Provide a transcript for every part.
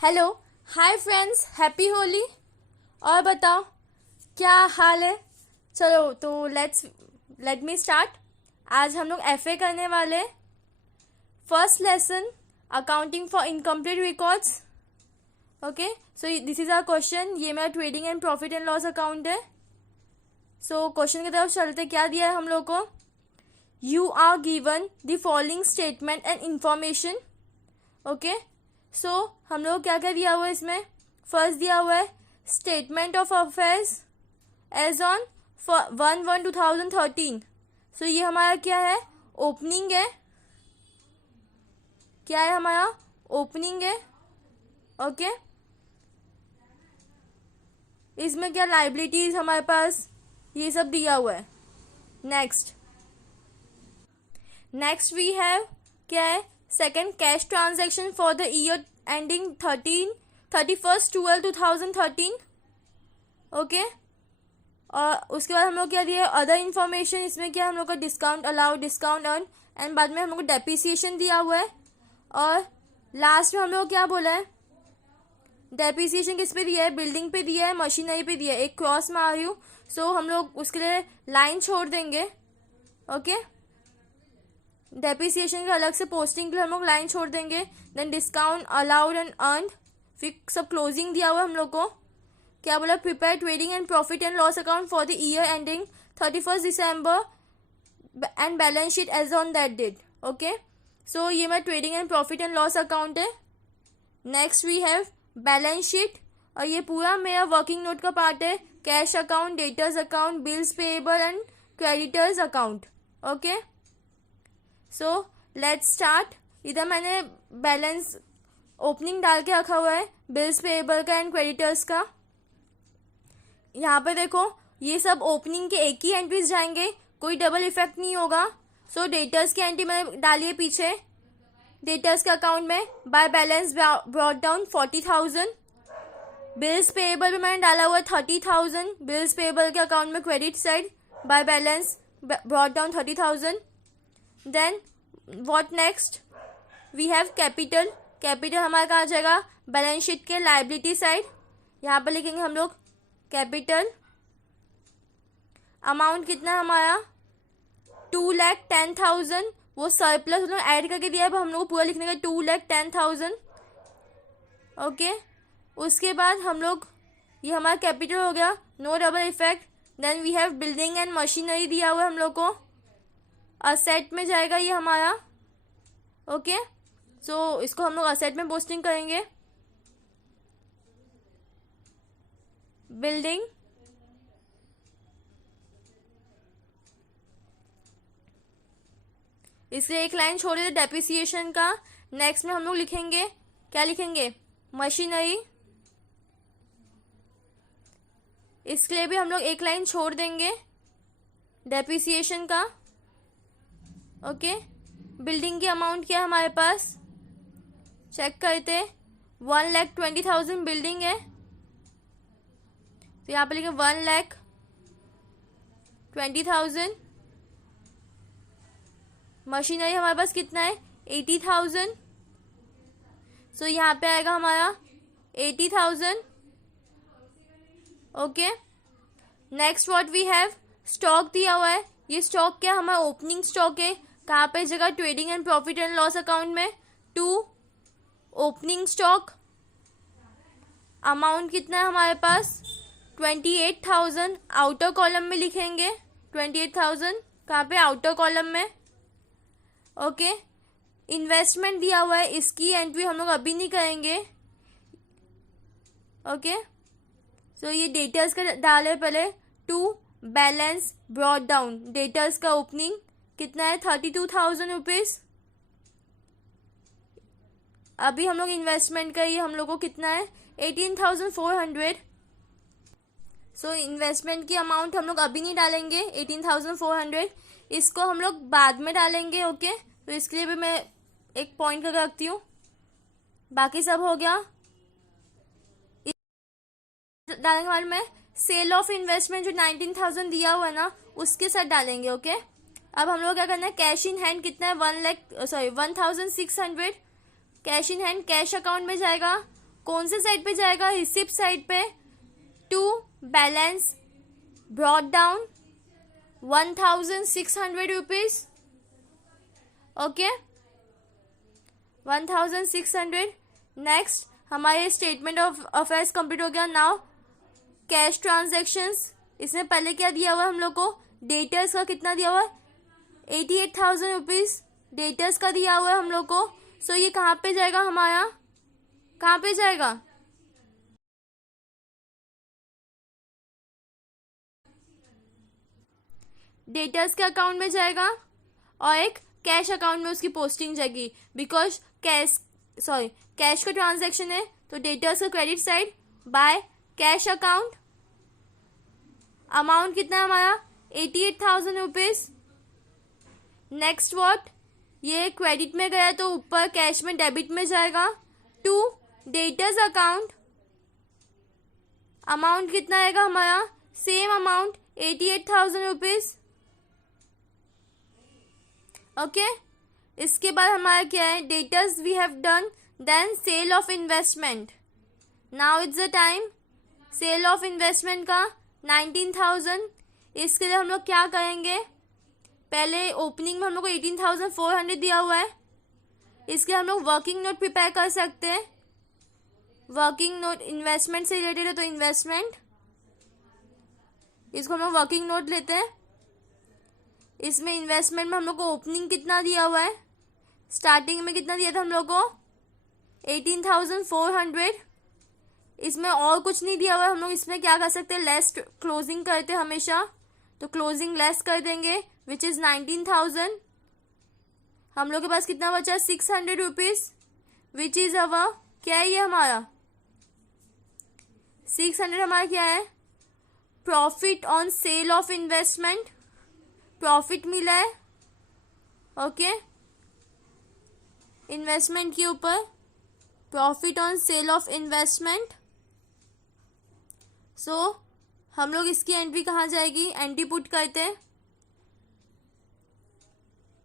Hello. Hi friends, happy Holi. और बताओ क्या हाल है। चलो तो लेट मी स्टार्ट। आज हम लोग एफए करने वाले। First lesson, accounting for incomplete records. Okay, so this is our question. ये मेरा trading and profit and loss account है। सो क्वेश्चन की तरफ चलते। क्या दिया है हम लोग को? You are given the following statement and information. Okay, so हम लोग क्या क्या दिया हुआ है इसमें? फर्स्ट दिया हुआ है statement of affairs as on 1/1/2013। So ये हमारा क्या है? ओपनिंग है। क्या है हमारा? ओपनिंग है। ओके, इसमें क्या लाइबिलिटीज हमारे पास ये सब दिया हुआ है। नेक्स्ट वी हैव क्या है? Second, cash transaction for the year ending 31/12/2013। Okay, और उसके बाद हम लोग क्या दिया है? Other information. इसमें क्या हम लोग का discount allowed, discount earn, and बाद में हम लोग को डेप्रिसिएशन दिया हुआ है। और लास्ट में हम लोग क्या बोला है? डेप्रिसिएशन किस पे दिया है? बिल्डिंग पे दिया है, मशीनरी पे दिया है। एक क्रॉस में आ रही हूँ, सो हम लोग उसके लिए लाइन छोड़ देंगे। ओके, डेप्रिसिएशन के अलग से पोस्टिंग के लिए हम लोग लाइन छोड़ देंगे। Then discount allowed and earn, फिर सब क्लोजिंग दिया हुआ है हम लोग को। क्या बोला? Prepare trading and profit and loss account for the year ending 31 December and balance sheet as on that date. Okay, so ये मेरा trading and profit and loss account है। Next we have balance sheet, और ये पूरा मेरा working note का part है। Cash account, debtors account, bills payable and creditors account. Okay, so let's start. इधर मैंने बैलेंस ओपनिंग डाल के रखा हुआ है, बिल्स पेएबल का एंड क्रेडिटर्स का। यहाँ पे देखो, ये सब ओपनिंग के एक ही एंट्रीज जाएंगे, कोई डबल इफेक्ट नहीं होगा। सो डेटर्स की एंट्री मैंने डाली है पीछे। डेटर्स के अकाउंट में by balance brought down 40,000। Bills payable में मैंने डाला हुआ है 30,000। बिल्स पेएबल के अकाउंट में credit side by balance brought down 30,000। Then what next? We have capital. Capital हमारा कहाँ जाएगा? बैलेंस शीट के लाइबिलिटी साइड। यहाँ पर लिखेंगे हम लोग कैपिटल। अमाउंट कितना है हमारा? 2,10,000। वो सरप्लस हम लोग ऐड करके दिया है, हम लोग को पूरा लिखने का 2,10,000। ओके, उसके बाद हम लोग, ये हमारा कैपिटल हो गया, no double effect. Then we have building and machinery दिया हुआ है हम लोग को, असेट में जाएगा ये हमारा। ओके, सो इसको हम लोग असेट में पोस्टिंग करेंगे। बिल्डिंग, इसलिए एक लाइन छोड़ देते डेप्रिसिएशन का। नेक्स्ट में हम लोग लिखेंगे, क्या लिखेंगे? मशीनरी। इसके लिए भी हम लोग एक लाइन छोड़ देंगे डेप्रिसिएशन का। ओके, बिल्डिंग की अमाउंट क्या है हमारे पास? चेक करते। 1,20,000 बिल्डिंग है, तो यहाँ पे लिखे 1,20,000। मशीनरी हमारे पास कितना है? 80,000। सो यहाँ पे आएगा हमारा 80,000। Okay, next what we have? Stock दिया हुआ है। ये स्टॉक क्या? हमारा ओपनिंग स्टॉक है। कहाँ पे जगह? Trading and profit and loss account में। 2 ओपनिंग स्टॉक। अमाउंट कितना है हमारे पास? 28,000। आउटर कॉलम में लिखेंगे 28,000। कहाँ पे? आउटर कॉलम में। ओके, इन्वेस्टमेंट दिया हुआ है, इसकी एंट्री हम लोग अभी नहीं करेंगे। ओके, सो ये डेटर्स का डाले पहले। 2 बैलेंस ब्रॉट डाउन, डेटर्स का ओपनिंग कितना है? 32,000 रुपीज। अभी हम लोग इन्वेस्टमेंट का ये हम लोग को कितना है? 18,400। सो इन्वेस्टमेंट की अमाउंट हम लोग अभी नहीं डालेंगे 18,400, इसको हम लोग बाद में डालेंगे। ओके, तो इसके लिए भी मैं एक पॉइंट करके रखती हूँ। बाकी सब हो गया। डालेंगे बाद में सेल ऑफ इन्वेस्टमेंट जो 19,000 दिया हुआ है ना, उसके साथ डालेंगे। ओके, अब हम लोग क्या करना है? कैश इन हैंड कितना है? 1,600। Cash in hand cash account में जाएगा कौन से साइड पे जाएगा, रिसिप्ट साइड पे। To balance brought down 1600 rupees, okay 1600। Next हमारे स्टेटमेंट ऑफ अफेयर्स कंप्लीट हो गया। नाउ कैश ट्रांजेक्शन्स, इसमें पहले क्या दिया हुआ है हम लोग को, डेटर्स का कितना दिया हुआ है 88,000 रुपीज डेटर्स का दिया हुआ है हम लोग को। सो ये कहाँ पे जाएगा हमारा, कहाँ पे जाएगा, डेटर्स के अकाउंट में जाएगा और एक कैश अकाउंट में उसकी पोस्टिंग जाएगी, बिकॉज कैश का ट्रांजैक्शन है तो डेटर्स का credit side by cash account. Amount कितना है हमारा 88,000 रुपीज। नेक्स्ट व्हाट, ये क्रेडिट में गया तो ऊपर कैश में डेबिट में जाएगा। टू डेटर्स अकाउंट, अमाउंट कितना आएगा हमारा, सेम अमाउंट 88,000 रुपीज, ओके। इसके बाद हमारा क्या है, debtors we have done, then sale of investment. Now it's the time sale of investment का 19,000। इसके लिए हम लोग क्या करेंगे, पहले ओपनिंग में हम लोग को 18,400 दिया हुआ है, इसके हम लोग वर्किंग नोट प्रिपेयर कर सकते हैं। वर्किंग नोट इन्वेस्टमेंट से रिलेटेड है तो इन्वेस्टमेंट, इसको हम लोग वर्किंग नोट लेते हैं। इसमें इन्वेस्टमेंट में हम लोग को ओपनिंग कितना दिया हुआ है, स्टार्टिंग में कितना दिया था हम लोग को 18,400। इसमें और कुछ नहीं दिया हुआ है, हम लोग इसमें क्या कर सकते हैं, लेस क्लोजिंग करते हैं हमेशा, तो क्लोजिंग लेस कर देंगे विच इज 19,000। हम लोग के पास कितना बचा 600 रुपीज विच इज अवर, क्या है ये हमारा 600 हमारा क्या है, profit on sale of investment, profit मिला है, ओके इन्वेस्टमेंट के ऊपर profit on sale of investment. So हम लोग इसकी एंट्री कहाँ जाएगी, एंट्री पुट करते हैं।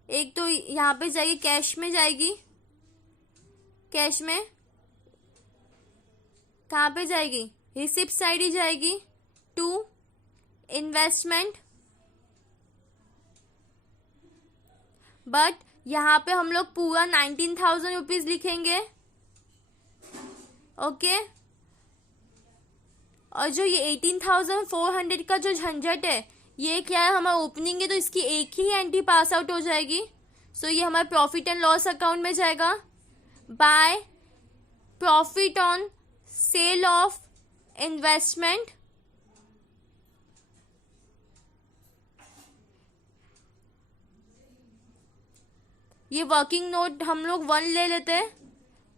एक तो यहाँ पे जाएगी कैश में जाएगी, कैश में कहाँ पे जाएगी, रिसिप्ट साइड ही जाएगी। टू इन्वेस्टमेंट, बट यहाँ पे हम लोग पूरा 19,000 रुपीज लिखेंगे, ओके। और जो ये 18,400 का जो झंझट है, ये क्या है हमारा ओपनिंग है तो इसकी एक ही एंट्री पास आउट हो जाएगी। सो ये हमारे प्रॉफिट एंड लॉस अकाउंट में जाएगा by profit on sale of investment. ये वर्किंग नोट हम लोग 1 ले लेते हैं,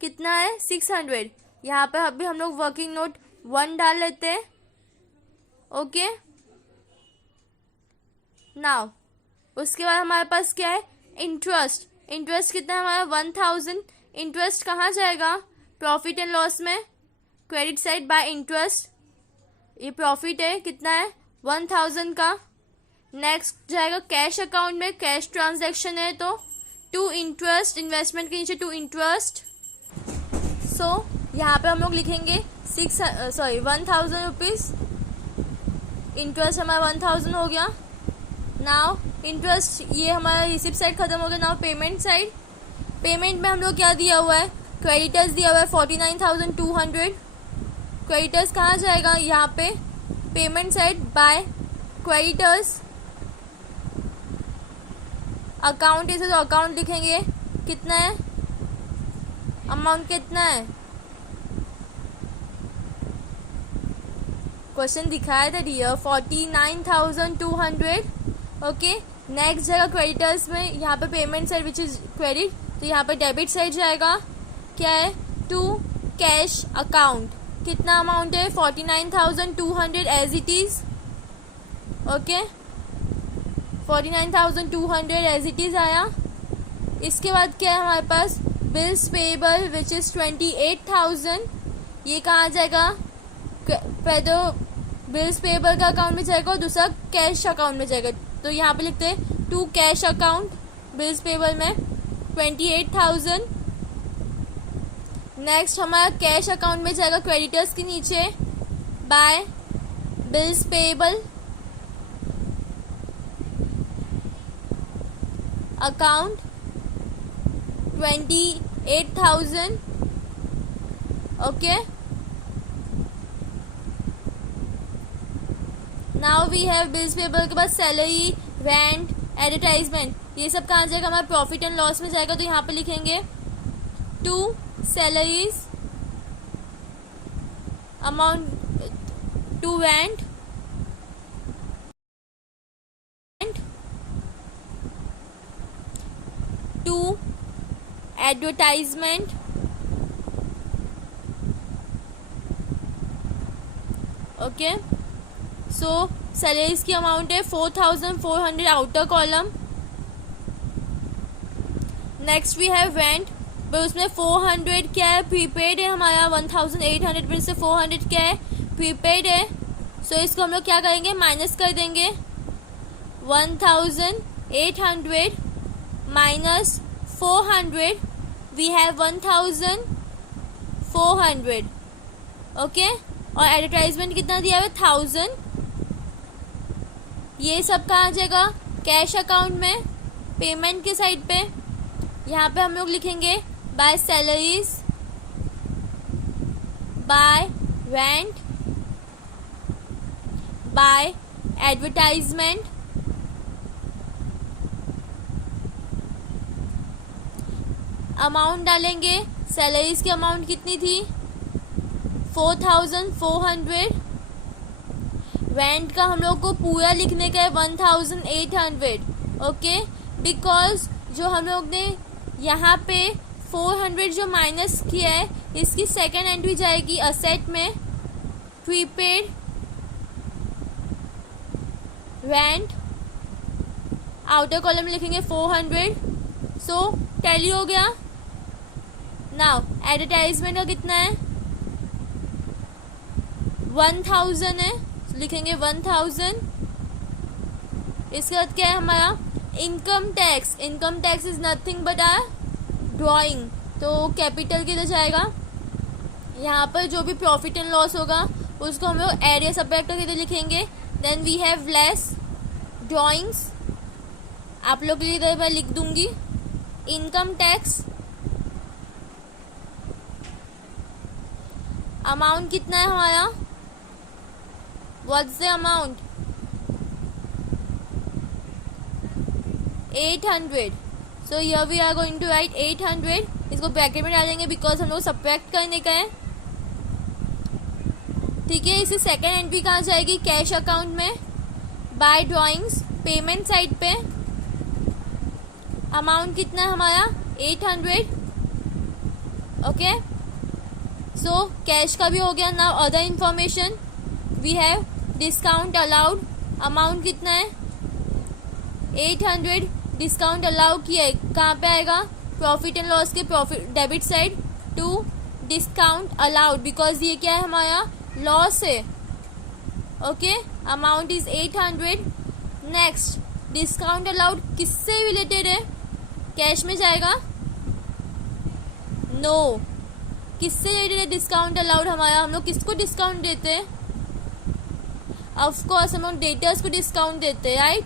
कितना है 600। यहाँ पे अभी हम लोग वर्किंग नोट 1 डाल लेते हैं, ओके। नाउ उसके बाद हमारे पास क्या है, इंटरेस्ट। इंटरेस्ट कितना है हमारा 1,000। इंटरेस्ट कहाँ जाएगा, प्रॉफिट एंड लॉस में, क्रेडिट साइड बाय इंटरेस्ट। ये प्रॉफिट है कितना है 1,000 का। नेक्स्ट जाएगा कैश अकाउंट में, कैश ट्रांजैक्शन है तो टू इंटरेस्ट, इन्वेस्टमेंट के नीचे टू इंटरेस्ट। सो यहाँ पे हम लोग लिखेंगे 1,000 रुपीज। इंटरेस्ट हमारा 1,000 हो गया। नाउ इंटरेस्ट ये हमारा रिसिप्ट साइड खत्म हो गया। नाउ पेमेंट साइड, पेमेंट में हम लोग क्या दिया हुआ है, क्रेडिटर्स दिया हुआ है 49,200। क्रेडिटर्स कहाँ जाएगा, यहाँ पे payment side by creditors. Account इसे तो अकाउंट लिखेंगे, कितना है अमाउंट, कितना है क्वेश्चन दिखाया था डियर 49,200, ओके। नेक्स्ट जाएगा क्रेडिटर्स में, यहाँ पे payment side which is credit, तो यहाँ पे डेबिट साइड जाएगा, क्या है टू कैश अकाउंट। कितना अमाउंट है 49,200 as it is, okay 49,200 as it is आया। इसके बाद क्या है हमारे पास, बिल्स पेएबल विच इज 28,000। ये कहाँ जाएगा, पहले बिल्स पेएबल का अकाउंट में जाएगा और दूसरा कैश अकाउंट में जाएगा, तो यहाँ पे लिखते हैं to cash account bills payable में 28,000। नेक्स्ट हमारा कैश अकाउंट में जाएगा क्रेडिटर्स के नीचे by bills payable account 28,000. Okay, now we have bills payable के बाद सैलरी, रेंट, एडवर्टाइजमेंट, ये सब कहाँ जाएगा? हमारा प्रॉफिट एंड लॉस में जाएगा. तो यहाँ पे लिखेंगे 2 salaries amount 2 rent 2 advertisement okay. So salaries की अमाउंट है 4,400 outer column. Next we have rent, पर उसमें 400 क्या है? प्रीपेड है हमारा. 1,800 में से 400 क्या है? प्रीपेड है. सो इसको हम लोग क्या करेंगे? माइनस कर देंगे. 1,800 माइनस 400 वी हैव 1,400. ओके. और एडवर्टाइजमेंट कितना दिया है? 1,000. ये सब कहाँ आ जाएगा? कैश अकाउंट में पेमेंट के साइड पे. यहाँ पे हम लोग लिखेंगे by salaries, by rent, by advertisement, amount डालेंगे. सैलरीज की अमाउंट कितनी थी? 4,400. रेंट का हम लोग को पूरा लिखने का है 1,800. ओके, बिकॉज जो हम लोग ने यहाँ पे 400 जो माइनस किया है, इसकी सेकेंड एंट्री जाएगी असेट में. प्रीपेड, रेंट, आउटर कॉलम में लिखेंगे 400. सो टैली हो गया. नाउ एडवर्टाइजमेंट का कितना है? 1,000 है. लिखेंगे 1,000. इसके बाद क्या है हमारा? Income tax. Income tax is nothing but our drawing. तो कैपिटल किधर जाएगा? यहाँ पर जो भी प्रॉफिट एंड लॉस होगा उसको हम लोग एड या सब्ट्रैक्ट करके इधर लिखेंगे. Then we have less drawings. आप लोग के लिए इधर मैं लिख दूंगी इनकम टैक्स. अमाउंट कितना है हमारा? What's the amount? 800. So here we are going to write 800. इसको ब्रैकेट में डालेंगे बिकॉज हम लोग सब्ट्रैक्ट करने का है. ठीक है. इसी सेकेंड एंट्री कहाँ जाएगी? कैश अकाउंट में बाय ड्रॉइंग्स पेमेंट साइड पे. अमाउंट कितना है हमारा? 800. ओके. सो कैश का भी हो गया. Now other information we have discount allowed. Amount कितना है? 800. डिस्काउंट अलाउ किया है. कहाँ पे आएगा? प्रॉफिट एंड लॉस के profit debit side to discount allowed because ये क्या है हमारा? लॉस है. Okay. Amount is 800. Next discount allowed किससे रिलेटेड है? कैश में जाएगा? नो. किससे रिलेटेड है डिस्काउंट अलाउड हमारा? हम लोग किसको डिस्काउंट देते हैं? ऑफ कोर्स हम लोग डेटर्स को डिस्काउंट देते हैं. राइट.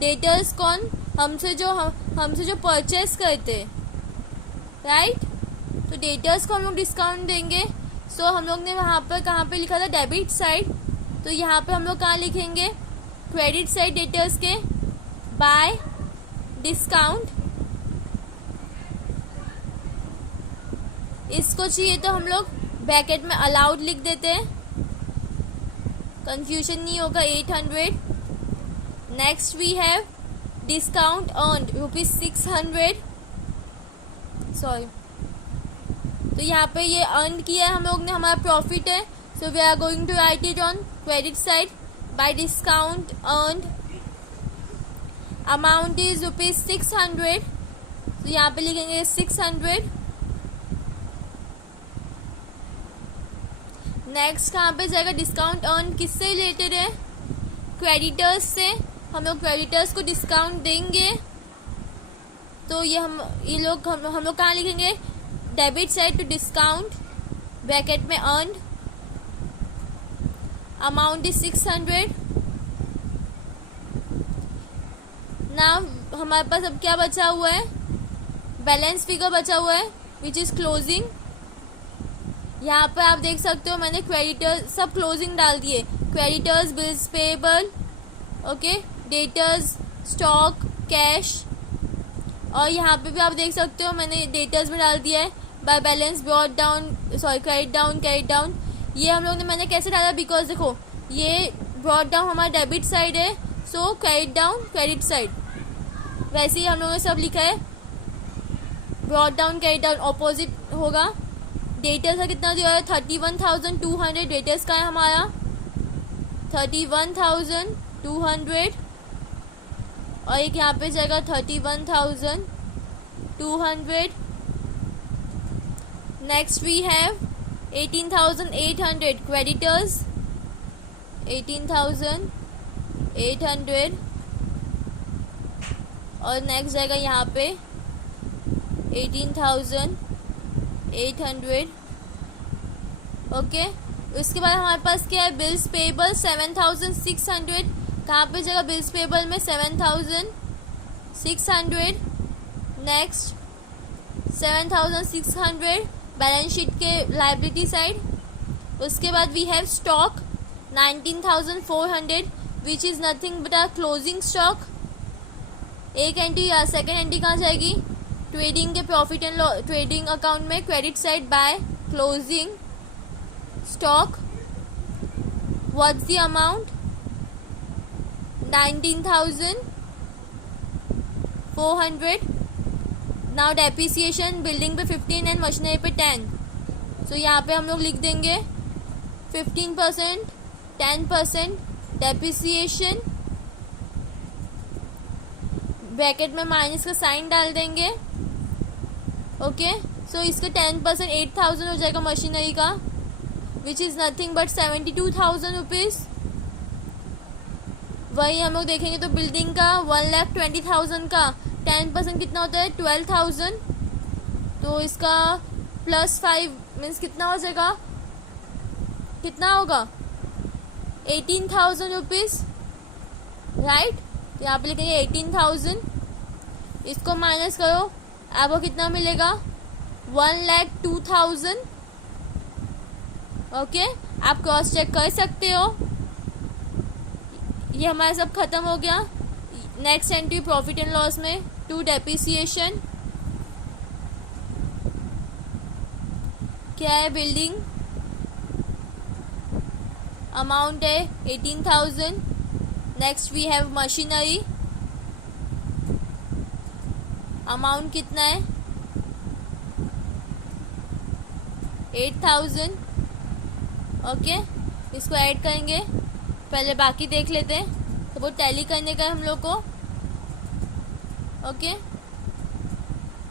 डेटर्स कौन? हमसे जो परचेस करते. राइट. तो डेटर्स को हम लोग डिस्काउंट देंगे. सो हम लोग ने वहाँ पर कहाँ पे लिखा था? Debit side. तो यहाँ पे हम लोग कहाँ लिखेंगे? क्रेडिट साइड डेटर्स के बाय डिस्काउंट. इसको चाहिए तो हम लोग ब्रैकेट में अलाउड लिख देते हैं. कंफ्यूजन नहीं होगा. 800. Next we have discount earned ₹600. Sorry. तो यहाँ पे ये अर्न किया है हम लोग ने. हमारा प्रॉफिट है. So we are going to write it on credit side by discount earned. Amount is ₹600. तो यहाँ पे लिखेंगे 600. नेक्स्ट कहाँ पे जाएगा? डिस्काउंट अर्न किससे रिलेटेड है? क्रेडिटर्स से. हम लोग क्रेडिटर्स को डिस्काउंट देंगे. तो ये लोग हम लोग कहाँ लिखेंगे? Debit side to discount bracket में अर्न अमाउंट इज 600. नाउ हमारे पास अब क्या बचा हुआ है, बैलेंस फिगर बचा हुआ है विच इज क्लोजिंग. यहाँ पर आप देख सकते हो मैंने क्रेडिटर सब क्लोजिंग डाल दिए, creditors, bills payable, okay, debtors, stock, cash. और यहाँ पे भी आप देख सकते हो मैंने डेटर्स में डाल दिया है bye balance brought down, sorry credit down, credit down. ये हम लोग ने मैंने कैसे डाला, बिकॉज देखो ये ब्रॉट डाउन हमारा डेबिट साइड है, सो क्रेडिट डाउन क्रेडिट साइड. वैसे ही हम लोगों ने सब लिखा है, brought down credit down opposite होगा. डेटर्स का कितना दिया है 31,200. डेटर्स का है हमारा 31,200 और एक यहाँ पे जाएगा 31,200. नेक्स्ट वी हैव 18,800 क्रेडिटर्स, 18,800 और नेक्स्ट जाएगा यहाँ पे 18,800. ओके, उसके बाद हमारे पास क्या है, बिल्स पेएबल 7,600. कहाँ पे जाएगा बिल्स पेएबल में 7,600. नेक्स्ट 7,600 बैलेंस शीट के लाइबिलिटी साइड. उसके बाद we have stock 19,400 which is nothing but our closing stock. एक एंट्री या सेकेंड एंट्री कहाँ जाएगी, ट्रेडिंग के profit and loss trading account में credit side by closing stock. What's the amount 19,400. Now depreciation building पे 15 and machinery पे 10. सो यहाँ पे हम लोग लिख देंगे 15%, 10% डेप्रिसिएशन, ब्रैकेट में माइनस का साइन डाल देंगे. ओके, सो इसका 10% 8,000 हो जाएगा मशीनरी का विच इज नथिंग बट 72,000 रुपीज. वही हम लोग देखेंगे तो बिल्डिंग का 1,20,000 का 10% कितना होता है 12,000. तो इसका +5 मीन्स कितना हो जाएगा, कितना होगा 18,000 रुपीज, राइट. तो यहाँ पे लिखेंगे 18,000. इसको माइनस करो, आपको कितना मिलेगा 1,02,000. ओके, आप क्रॉस चेक कर सकते हो. ये हमारा सब खत्म हो गया. Next entry profit and loss में टू डेप्रिसिएशन. क्या है, बिल्डिंग अमाउंट है 18,000. Next we have machinery, amount कितना है 8,000. ओके, इसको ऐड करेंगे. पहले बाकी देख लेते हैं, तो वो टैली करने का है हम लोग को. ओके,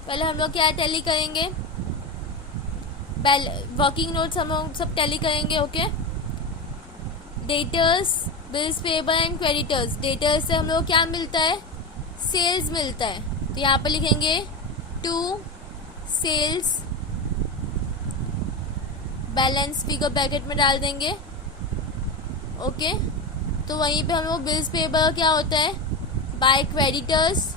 पहले हम लोग क्या टैली करेंगे, वर्किंग नोट्स हम लोग सब टैली करेंगे. Okay, debtors, bills payable and creditors. Debtors से हम लोग क्या मिलता है, सेल्स मिलता है. तो यहाँ पर लिखेंगे to sales, balance figure bracket में डाल देंगे. ओके, तो वहीं पे हम लोग बिल्स पेएबल क्या होता है, बाय क्रेडिटर्स,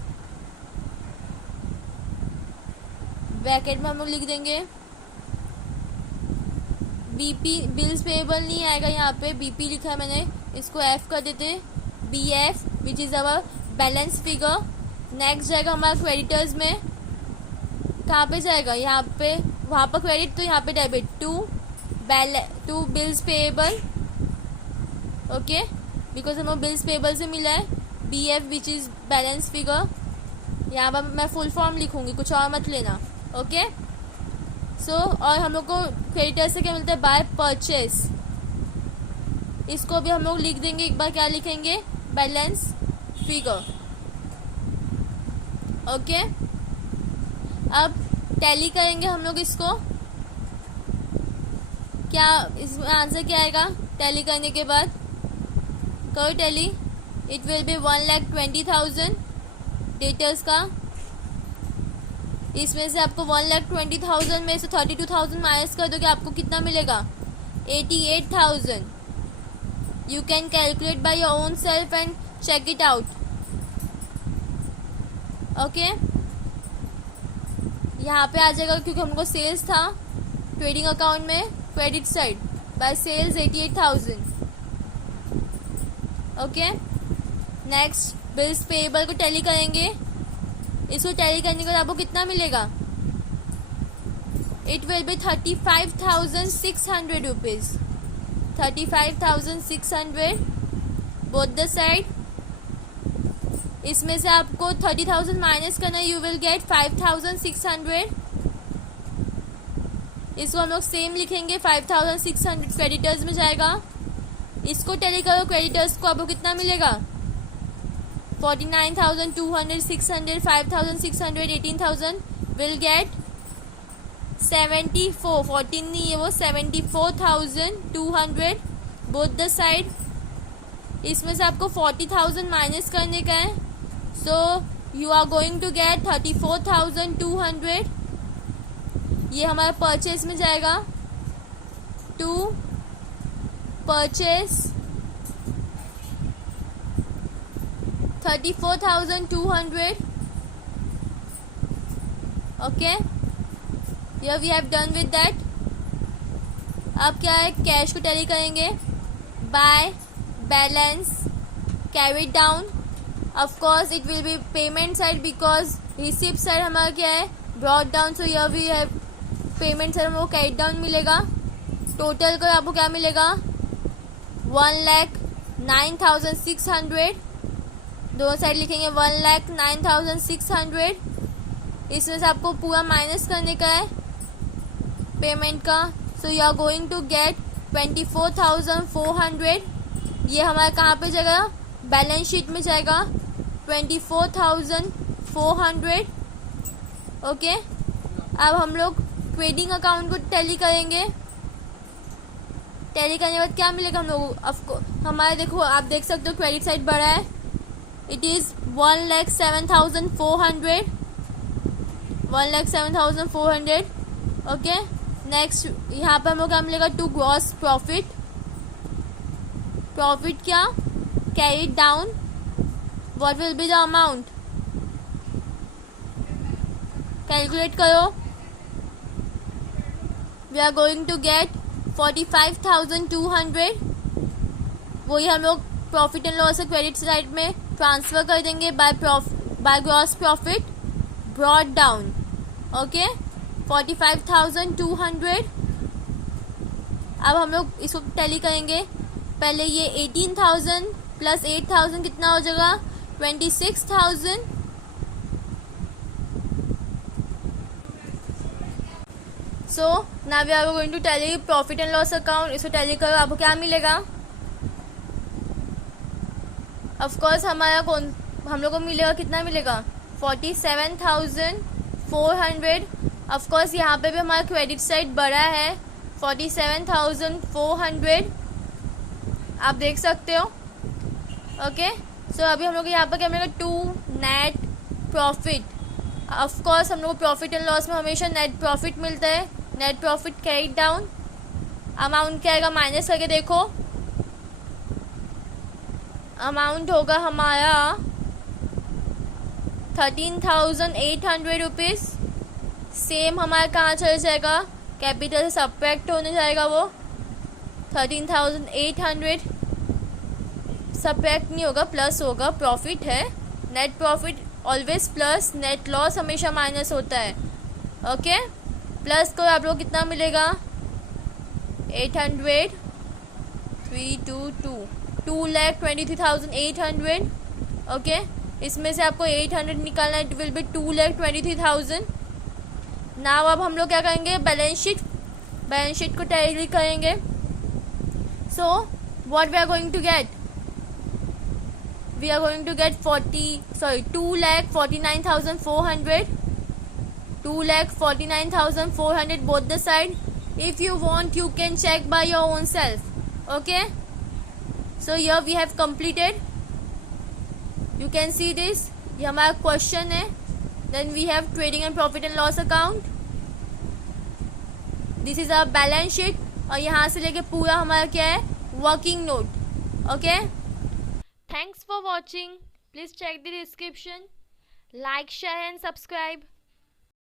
ब्रैकेट में हम लोग लिख देंगे बीपी. बिल्स पेएबल नहीं आएगा यहाँ पे, बीपी लिखा है मैंने, इसको एफ कर देते, BF which is our balance figure. Next जाएगा हमारा क्रेडिटर्स में, कहाँ पे जाएगा, यहाँ पे, वहाँ पर क्रेडिट तो यहाँ पे debit. To bills payable. Okay, because हमें बिल्स पेएबल से मिला है. BF which is balance figure. यहाँ पर मैं फुल फॉर्म लिखूंगी, कुछ और मत लेना. ओके, सो और हम लोग को क्रेडिटर से क्या मिलता है, बाय परचेस. इसको भी हम लोग लिख देंगे एक बार. क्या लिखेंगे, बैलेंस फिगर. ओके, अब टैली करेंगे हम लोग इसको. क्या इसमें आंसर क्या आएगा टैली करने के बाद, करो tally. It will B 1,20,000 debtors का. इसमें से आपको 1,20,000 में से 32,000 माइनस कर दोगे, आपको कितना मिलेगा? 88,000. You can calculate by your own self and check it out. Okay? यहाँ पे आ जाएगा क्योंकि हमको सेल्स था ट्रेडिंग अकाउंट में, credit side by sales 88,000. Okay, next bills payable को टैली करेंगे. इसको टैली करने के बाद आपको कितना मिलेगा? It will be 35,600 rupees. 35,600 both the side. इसमें से आपको 30,000 माइनस करना, यू विल गेट 5,600. इसको हम लोग सेम लिखेंगे, 5,600 क्रेडिटर्स में जाएगा. इसको टैली करो क्रेडिटर्स को, आपको कितना मिलेगा? 49,200, 600, 5,600, 18,000 विल गेट 74. 14 नहीं है वो, 74,200 बोथ द साइड. इसमें से आपको 40,000 माइनस करने का है, so you are going to get 34,200. ये हमारा परचेस में जाएगा. To purchase 34,200. Okay, here we have done with that. अब क्या है, कैश को टैली करेंगे. By balance carry down. Of course it will B payment side because receipt side हमारा क्या है, brought down. So here we have payment side हमको carry down मिलेगा. टोटल कर आपको क्या मिलेगा? 1,09,600. दोनों साइड लिखेंगे 1,09,600. इसमें से आपको पूरा माइनस करने का है पेमेंट का. So you are going to get 24,400. ये हमारा कहाँ पे जाएगा? बैलेंस शीट में जाएगा. 24,400. ओके, अब हम लोग ट्रेडिंग अकाउंट को टैली करेंगे. टैली करने के बाद क्या मिलेगा हम लोग? हमारा देखो, आप देख सकते हो क्रेडिट साइड बढ़ा है. It is 1,07,400. 1,07,400. ओके, नेक्स्ट यहाँ पे हम लोग क्या मिलेगा? To gross profit. प्रॉफिट क्या? Carry down. What will be the amount? Calculate करो. We are going to get 45,200. वही हम लोग profit and loss credit side में ट्रांसफर कर देंगे by gross profit brought down. Okay, 45,200. अब हम लोग इसको टैली करेंगे. पहले ये 18,000 प्लस 8,000 कितना हो जाएगा? 26,000. So now we are going to tally profit and loss account. इसको टैली करो, आपको क्या मिलेगा? ऑफ कोर्स हमारा हम लोग को मिलेगा, कितना मिलेगा? 47,400. ऑफ कोर्स यहाँ पे भी हमारा क्रेडिट साइड बड़ा है, 47,400 आप देख सकते हो. ओके, सो अभी हम लोग यहाँ पर क्या मिलेगा? To net profit. Of course हम लोग को प्रॉफिट एंड लॉस में हमेशा नेट प्रॉफिट मिलता है. Net profit carry down. Amount क्या आएगा? माइनस करके देखो. अमाउंट होगा हमारा 13,800 रुपीज. सेम हमारा कहाँ चले जाएगा? कैपिटल से सब्ट्रैक्ट होने जाएगा वो 13,800. सब्ट्रैक्ट नहीं होगा, प्लस होगा. प्रॉफिट है, net profit always plus, net loss हमेशा माइनस होता है. ओके, प्लस को आप लोग कितना मिलेगा? 800. 322 2,23,800. ओके, इसमें से आपको 800 निकालना है. It will B 2,23,000. नाउ अब हम लोग क्या करेंगे? बैलेंस शीट को टैली करेंगे. So what we are going to get? We are going to get 2,49,400. 2,49,400 both the side. If you want, you can check by your own self. Okay, so here we have completed. You can see this. ये हमारा question है. Then we have trading and profit and loss account. This is a balance sheet. और यहाँ से लेके पूरा हमारा क्या है, working note. Okay, thanks for watching. Please check the description. Like, share and subscribe.